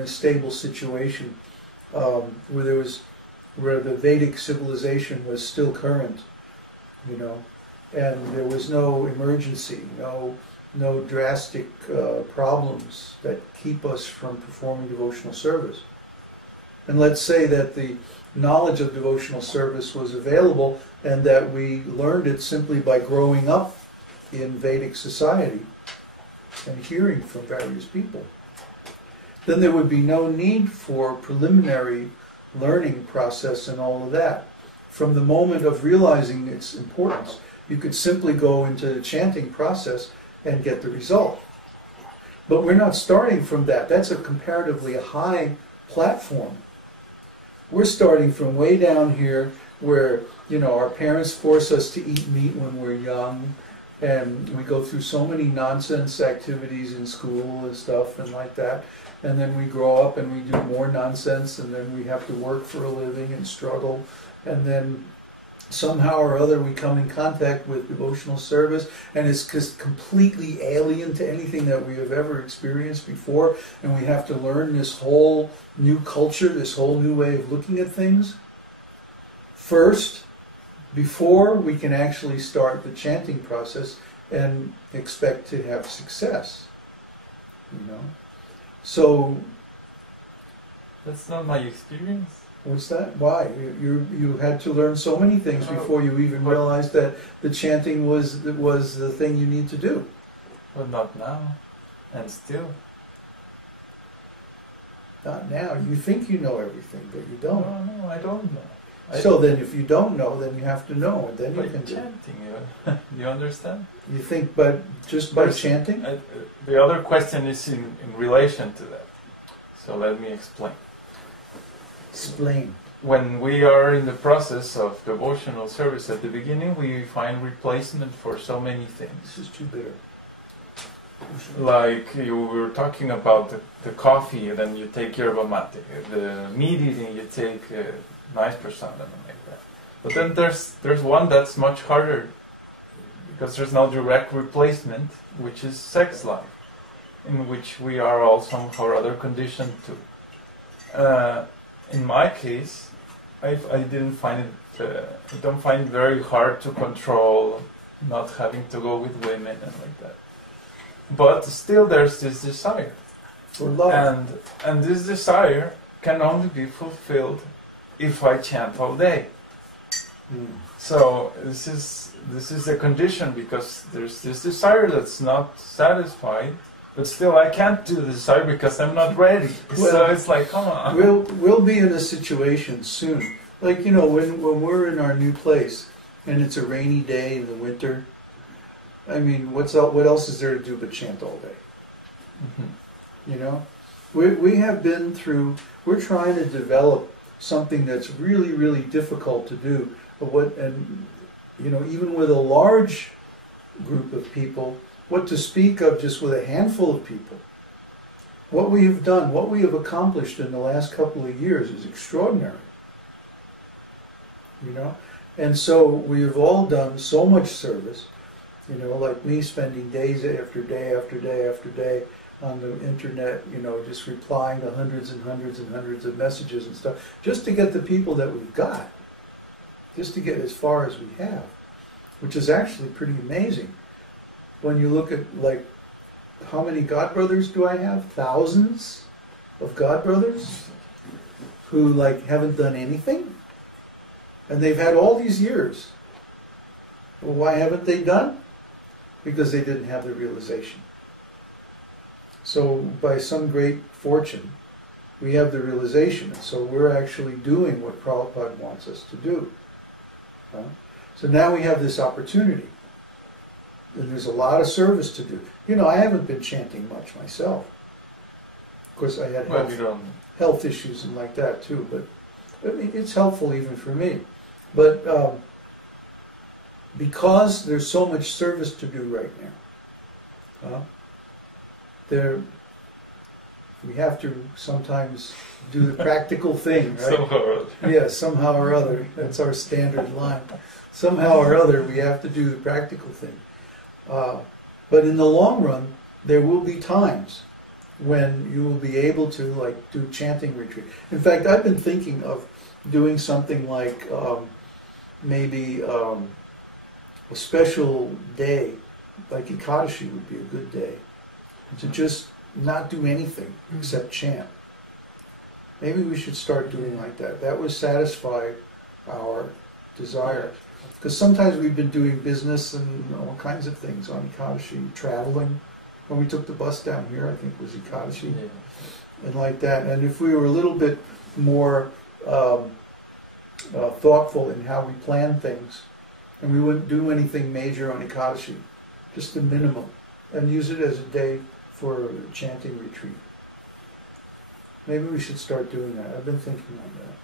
in a stable situation where the Vedic civilization was still current, and there was no emergency, no drastic problems that keep us from performing devotional service. And let's say that the knowledge of devotional service was available and that we learned it simply by growing up in Vedic society and hearing from various people. Then there would be no need for preliminary learning process and all of that. From the moment of realizing its importance, you could simply go into the chanting process and get the result. But we're not starting from that. That's a comparatively high platform. We're starting from way down here where, our parents force us to eat meat when we're young, and we go through so many nonsense activities in school and stuff and like that. And then we grow up and we do more nonsense, and then we have to work for a living and struggle. And then somehow or other we come in contact with devotional service, and it's just completely alien to anything that we have ever experienced before, and we have to learn this whole new culture, this whole new way of looking at things first, before we can actually start the chanting process and expect to have success. So that's not my experience. What's that? Why? You had to learn so many things before you even realized that the chanting was the thing you need to do. But not now, and still. Not now. You think you know everything, but you don't. No, I don't know. So then if you don't know, then you have to know, and then you can do it. Chanting, you understand? You think, but just by chanting? The other question is in relation to that. So let me explain. Explain. When we are in the process of devotional service at the beginning, we find replacement for so many things. This is too bitter. Like you were talking about the coffee, then you take yerba mate. The meat eating, you take nice prasadam like that. But then there's one that's much harder, because there's no direct replacement, which is sex life, in which we are all somehow or other conditioned to. In my case, I don't find it very hard to control not having to go with women and like that. But still there's this desire. For love. And this desire can only be fulfilled if I chant all day. So this is a condition, because there's this desire that's not satisfied, but still I can't do the desire because I'm not ready. Well, so it's like, come on. We'll be in a situation soon. Like, when we're in our new place and it's a rainy day in the winter, I mean, what else is there to do but chant all day? Mm-hmm. We have been through, we're trying to develop something that's really, really difficult to do. Even with a large group of people, what to speak of just with a handful of people. What we have done, what we have accomplished in the last couple of years is extraordinary. And so we have all done so much service, like me spending days after day after day after day on the internet, just replying to hundreds and hundreds and hundreds of messages and stuff, just to get the people that we've got, just to get as far as we have, which is actually pretty amazing. When you look at, like, how many godbrothers do I have? Thousands of godbrothers who, haven't done anything? And they've had all these years. Well, why haven't they done? Because they didn't have the realization. So by some great fortune, we have the realization. So we're actually doing what Prabhupada wants us to do. So now we have this opportunity. And there's a lot of service to do. I haven't been chanting much myself. Of course, I had health issues and like that too, but it's helpful even for me. But because there's so much service to do right now, we have to sometimes do the practical thing, right? Somehow or other. Yeah, somehow or other. That's our standard line. Somehow or other, we have to do the practical thing. But in the long run, there will be times when you will be able to like do chanting retreat. In fact, I've been thinking of doing something like maybe a special day, like Ekadashi would be a good day, to just not do anything except chant. Maybe we should start doing like that. That would satisfy our desires. Because sometimes we've been doing business and all kinds of things on Ekadashi, traveling. When we took the bus down here, I think it was Ekadashi, and like that. And if we were a little bit more thoughtful in how we plan things, and we wouldn't do anything major on Ekadashi, just the minimum, and use it as a day for chanting retreat. Maybe we should start doing that. I've been thinking on that.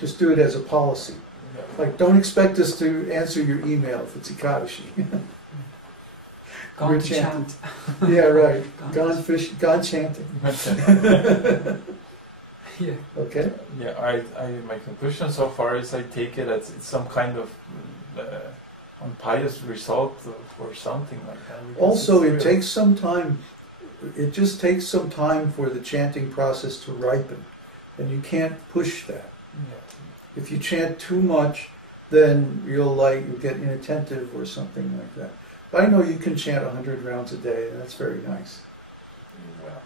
Just do it as a policy. Like, don't expect us to answer your email if it's Ekadashi. Gone to chant. Yeah, right. Gone chanting. Yeah. Okay. Yeah, my conclusion so far is I take it as it's some kind of unpious result or something like that. Also, it takes some time. It just takes some time for the chanting process to ripen, and you can't push that. Yeah. If you chant too much, then you'll get inattentive or something like that. But I know you can chant 100 rounds a day, and that's very nice. Well,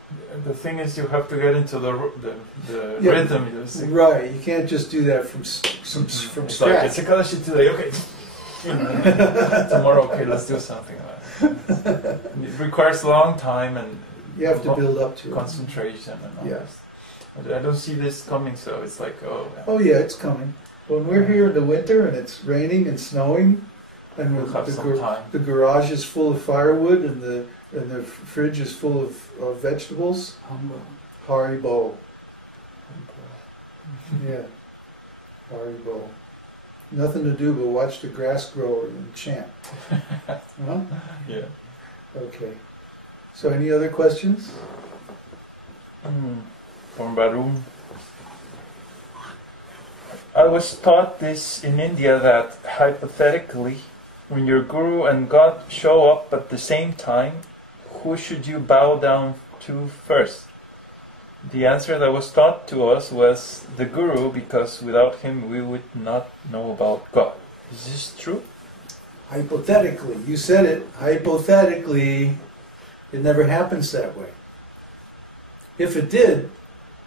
the thing is, you have to get into the rhythm. You see. Right, you can't just do that from It's scratch. like, it's Ekadashi today, okay. Tomorrow, okay, let's do something like that. It requires a long time and You have to build up to it. concentration and all Yeah. this. I don't see this coming, so it's like, Oh yeah, it's coming. When we're here in the winter and it's raining and snowing, and we'll have some time. the garage is full of firewood and the fridge is full of vegetables. Haribo. Yeah. Haribo. Nothing to do but watch the grass grow and chant. Huh? Yeah. Okay. So any other questions? From Barun. I was taught this in India that hypothetically, when your guru and God show up at the same time, who should you bow down to first? The answer that was taught to us was the guru, because without him we would not know about God. Is this true? Hypothetically. You said it. Hypothetically. It never happens that way. If it did,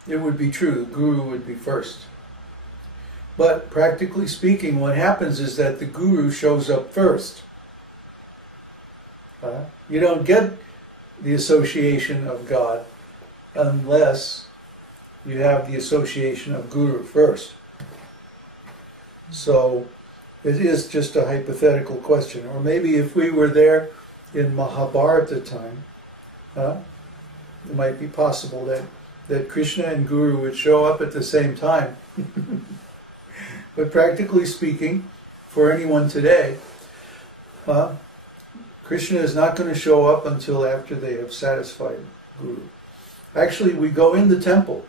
it would be true. The guru would be first. But practically speaking, what happens is that the guru shows up first. You don't get the association of God unless you have the association of guru first. So it is just a hypothetical question. Or maybe if we were there in Mahabharata time, it might be possible that Krishna and Guru would show up at the same time. But practically speaking, for anyone today, Krishna is not going to show up until after they have satisfied Guru. Actually, we go in the temple,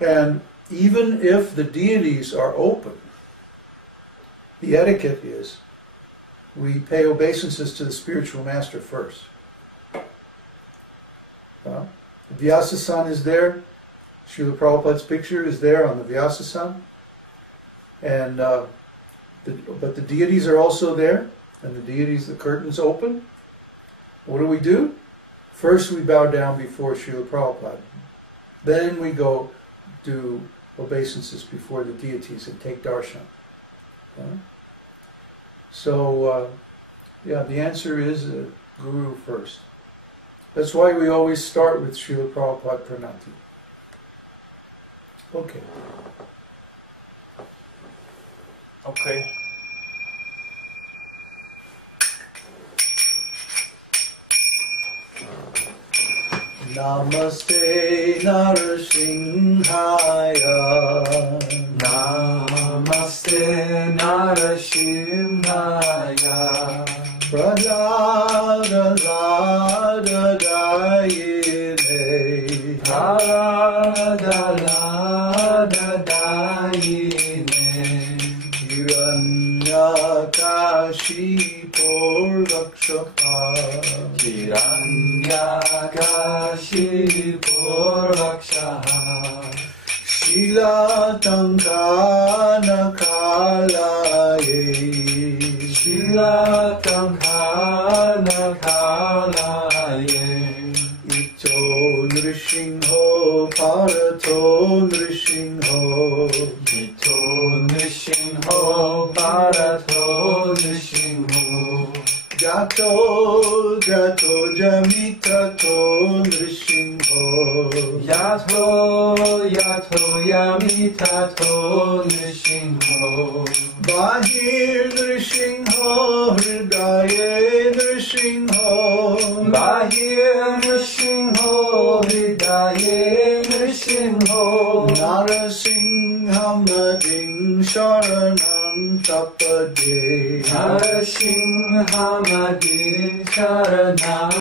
and even if the deities are open, the etiquette is we pay obeisances to the spiritual master first. Vyasa-san is there. Śrīla Prabhupada's picture is there on the Vyasa-san. And but the deities are also there, and the deities, the curtains open. What do? First we bow down before Śrīla Prabhupada. Then we go do obeisances before the deities and take darshan. So, the answer is Guru first. That's why we always start with Śrīla Prabhupada Pranati. Okay. Okay. Namaste Narasimhaya. Namaste Narasimhaya. Praladadadayine. Praladadadayine. Hiranyakashi Porvakshapa. Hiranyakashi Purvakshaha Śrīla Kapiladeva Śrīla Kapiladeva Ito Nrsimho Bharato Nrsimho Ito Nrsimho Bharato Nrsimho Jato Jato Jamitato Nrsimho Yato Yato Yamitato Nrsimho Bahir Nrsimho Hridaye Nrsimho Bahir Nrsimho Hridaye Nrsimho Narasimhamadin Sharanam Tapade Narasimhamadin Sharanam